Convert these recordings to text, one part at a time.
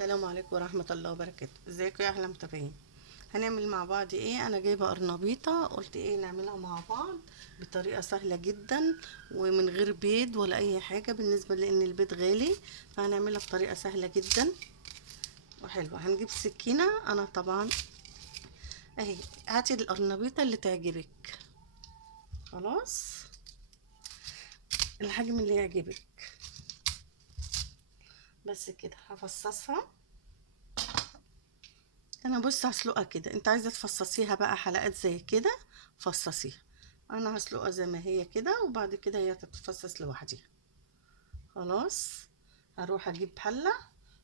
السلام عليكم ورحمة الله وبركاته. ازيكم يا احلى متابعين؟ هنعمل مع بعض ايه؟ انا جايبة قرنبيطة، قلت ايه نعملها مع بعض بطريقة سهلة جدا ومن غير بيض ولا اي حاجة، بالنسبة لان البيض غالي، فهنعملها بطريقة سهلة جدا وحلوة. هنجيب سكينة، انا طبعا اهي. هاتي القرنبيطة اللي تعجبك، خلاص، الحجم اللي يعجبك، بس كده. هفصصها انا. بص، هسلقها كده، انت عايزه تفصصيها بقى حلقات زي كده فصصيها. انا هسلقها زي ما هي كده، وبعد كده هي تتفصص لوحديها. خلاص، هروح اجيب حله،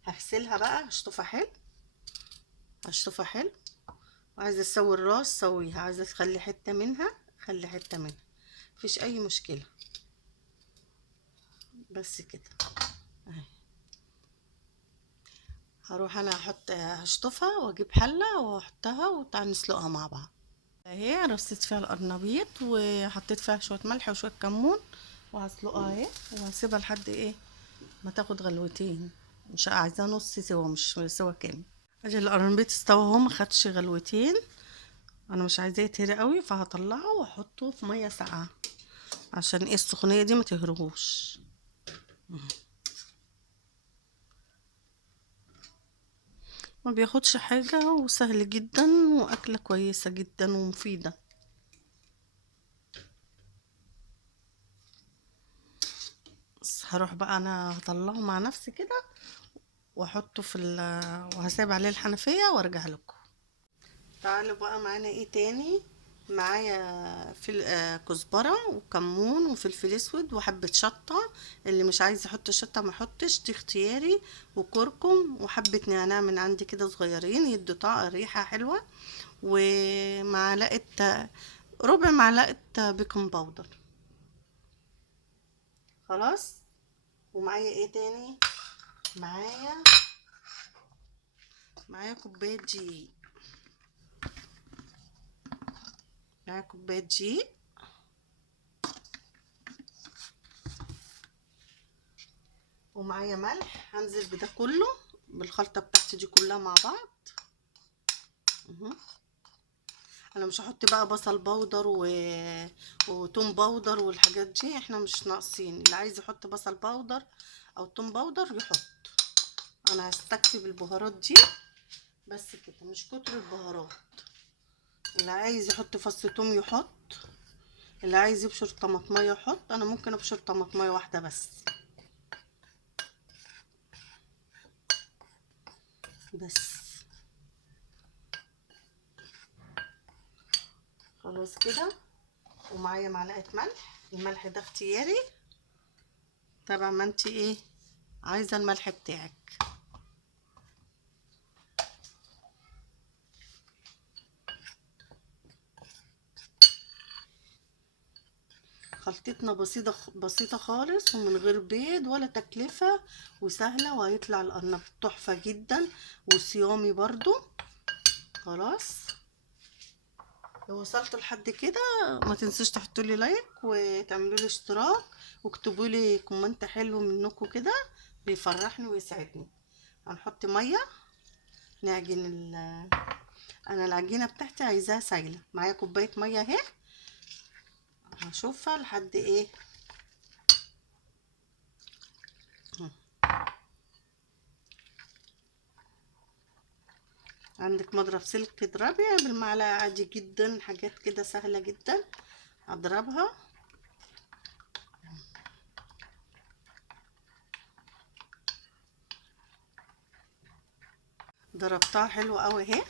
هغسلها بقى، هشطفها حلو، هشطفها حلو. وعايزه تسوي الراس سويها، عايزه تخلي حته منها خلي حته منها، مفيش اي مشكله. بس كده اهي. هروح انا هشطفها واجيب حله واحطها وتعالى نسلقها مع بعض. اهي رصيت فيها القرنبيط وحطيت فيها شويه ملح وشويه كمون، وهسلقها اهي، وهسيبها لحد ايه ما تاخد غلوتين. مش عايزاه نص سوا، مش سوا كامل. اجي القرنبيط استوى اهو، ما خدش غلوتين، انا مش عايزاه يتهري قوي، فهطلعه واحطه في ميه ساقعه عشان ايه السخونيه دي ما تهرهوش. ما بياخدش حاجه، وسهل جدا، واكله كويسه جدا ومفيده. بس هروح بقى انا هطلعه مع نفسي كده، واحطه وهسيب عليه الحنفية وارجع لكم. تعالوا بقى، معانا ايه تاني؟ معايا كزبرة وكمون وفلفل اسود وحبة شطة. اللي مش عايز يحط شطة ما يحطش، دي اختياري. وكركم وحبة نعناع من عندي كده صغيرين، يدوا طعم ريحة حلوة. ومعلقة، ربع معلقة بيكنج باودر. خلاص. ومعايا ايه تاني؟ معايا كوباية دقيق، معايا كوباية دقيق. ومعايا ملح، هنزل بده كله، بالخلطة بتاعتي دي كلها مع بعض. مهم. انا مش هحط بقى بصل بودر وتوم بودر والحاجات دي، احنا مش ناقصين. اللي عايز يحط بصل بودر او توم بودر يحط. انا هستكفي بالبهارات دي بس كده، مش كتر البهارات. اللي عايز يحط فص توم يحط، اللي عايز يبشر طماطمية يحط. انا ممكن ابشر طماطمية واحدة بس. بس خلاص كده. ومعايا معلقة ملح، الملح ده اختياري، تبع ما انتي ايه عايزة الملح بتاعك. خلطتنا بسيطة بسيطة خالص، ومن غير بيض ولا تكلفة، وسهلة، وهيطلع القرنب تحفة جدا وصيامي برضو. خلاص، لو وصلتوا لحد كده ما تنسوش تحطوا لي لايك وتعملوا لي اشتراك، واكتبوا لي كومنت حلو منكم كده، بيفرحني ويسعدني. هنحط ميه، نعجن انا العجينه بتاعتي عايزاها سايله. معايا كوبايه ميه اهي، هشوفها لحد ايه. عندك مضرب سلك اضربي بالمعلقه عادي جدا، حاجات كده سهله جدا. اضربها، ضربتها حلو قوي اهي.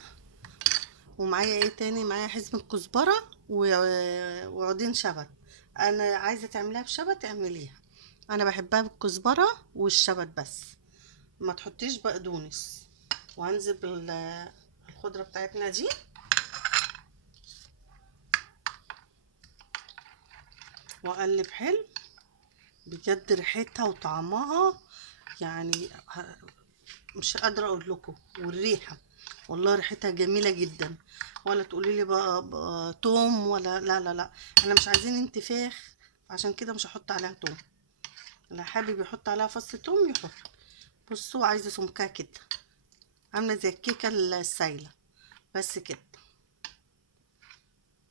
ومعايا ايه تاني؟ معايا حزمه كزبره وعودين شبت. انا عايزه تعمليها بشبت اعمليها، انا بحبها بالكزبره والشبت بس، ما تحطيش بقدونس. وهنزل بالخضره بتاعتنا دي، واقلب حلو. بجد ريحتها وطعمها يعني مش قادره اقول لكم. والريحه والله ريحتها جميله جدا. ولا تقولي لي بقى توم ولا، لا لا لا، احنا مش عايزين انتفاخ، عشان كده مش هحط عليها توم. اللي حابب يحط عليها فص توم يحط. بصوا، عايزه سمكها كده، عامله زي الكيكه السايله. بس كده.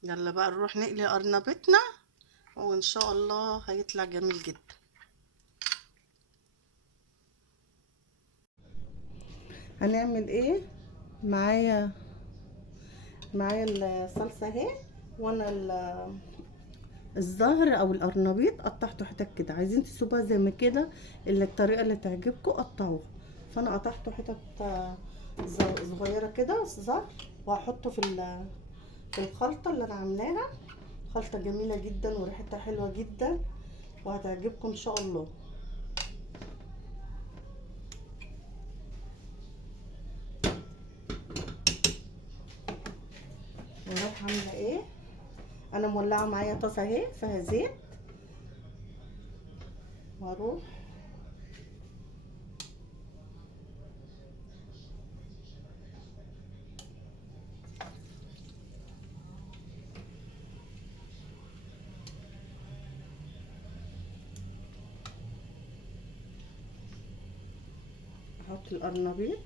يلا بقى نروح نقلي قرنبتنا، وان شاء الله هيطلع جميل جدا. هنعمل ايه؟ معايا الصلصه اهي. وانا الزهر او القرنبيط قطعته حتت كده، عايزين تسيبوها زي ما كده اللي الطريقه اللي تعجبكم قطعوها. فانا قطعته حتت صغيره كده زهر، وهحطه في الخلطه اللي انا عاملاها. خلطه جميله جدا وريحتها حلوه جدا وهتعجبكم ان شاء الله. ونروح عامله ايه، انا مولعه معايا طاسه اهي فيها زيت، واروح احط القرنبيط،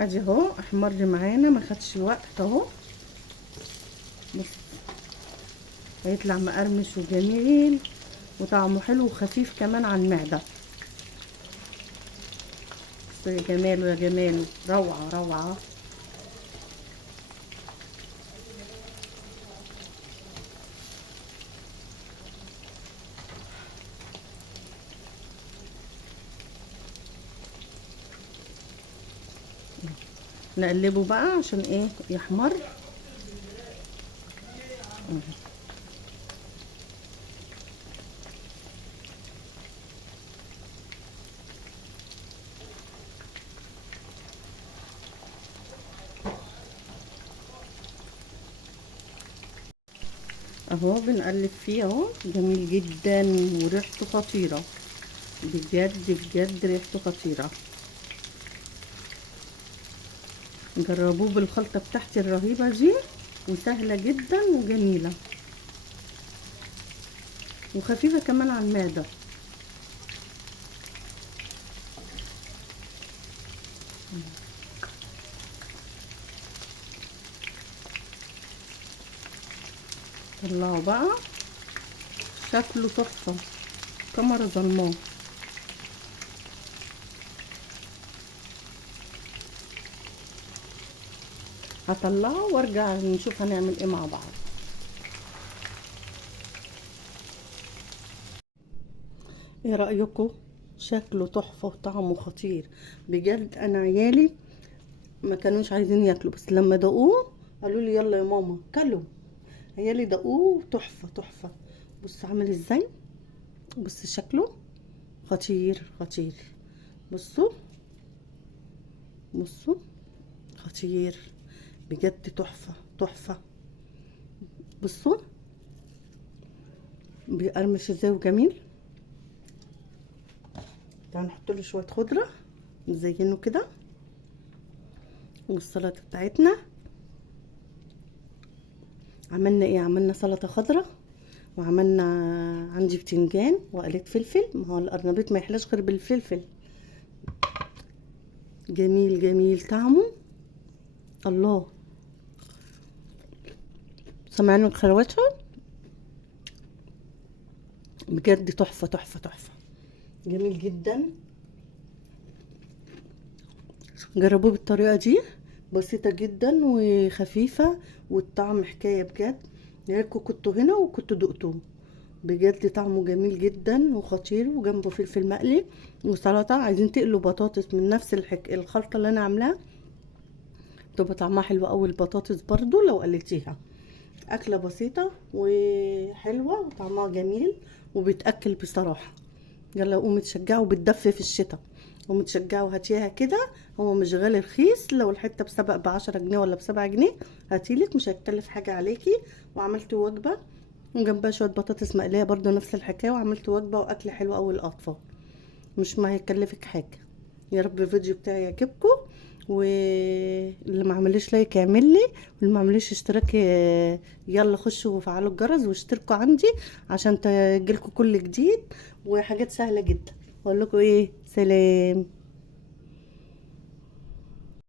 ادي اهو احمر معانا ما خدش وقت اهو. بص هيطلع مقرمش وجميل وطعمه حلو وخفيف كمان على المعده. بس يا جماله يا جماله، روعه روعه. نقلبه بقى عشان ايه يحمر. اهو بنقلب فيه اهو، جميل جدا وريحته خطيره بجد بجد، ريحته خطيره. جربوه بالخلطه بتاعتي الرهيبه دي، وسهله جدا وجميله وخفيفه كمان على المعده. طلعوا بقى، شكله تحفه، كمر ظلماه. هطلعه وارجع نشوف هنعمل ايه مع بعض. ايه رأيكم؟ شكله تحفة وطعمه خطير بجد. انا عيالي ما كانوش عايزين ياكلوا، بس لما دقوه قالوا لي يلا يا ماما كلوا. عيالي دقوه تحفة تحفة. بص عامل ازاي، بص شكله خطير خطير. بصوا بصوا، خطير بجد، تحفة تحفة. بصوا بيقرمش ازاي وجميل. تعالوا نحط له شوية خضرة نزينه كده. والسلطة بتاعتنا عملنا ايه؟ عملنا سلطة خضرة، وعملنا عندي بتنجان وقليت فلفل. ما هو القرنبيط ما يحلاش غير بالفلفل. جميل جميل طعمه. الله، سمعنا الخرواتها بجد تحفة تحفة تحفة، جميل جدا. جربوه بالطريقة دي، بسيطة جدا وخفيفة، والطعم حكاية بجد. يا ريتكم كنتوا هنا وكنتوا دقتوه، بجد طعمه جميل جدا وخطير. وجنبه فلفل مقلي وسلطة. عايزين تقلوا بطاطس من نفس الخلطة اللي انا عاملاها، تبقى طعمها حلو قوي. البطاطس برضو لو قليتيها، اكلة بسيطة وحلوة وطعمها جميل وبتأكل بصراحة. يلا قوموا تشجعوا، بتدفي في الشتاء. قوموا تشجعوا، هاتيها كده. هو مش غالي، رخيص. لو الحتة ب10 جنيه ولا ب7 جنيه هاتيلك، مش هيكلف حاجة عليكي. وعملت وجبة وجنبها شويه بطاطس مقليه برضو نفس الحكايه، وعملت وجبه واكل حلو قوي للاطفال، مش ما هيكلفك حاجه. يا رب الفيديو بتاعي يعجبكم، واللي ما عمليش لايك يعمل لي، واللي ما عمليش اشتراك يلا خشوا وفعلوا الجرس واشتركوا عندي عشان تجيلكوا كل جديد، وحاجات سهله جدا. اقول لكم ايه، سلام.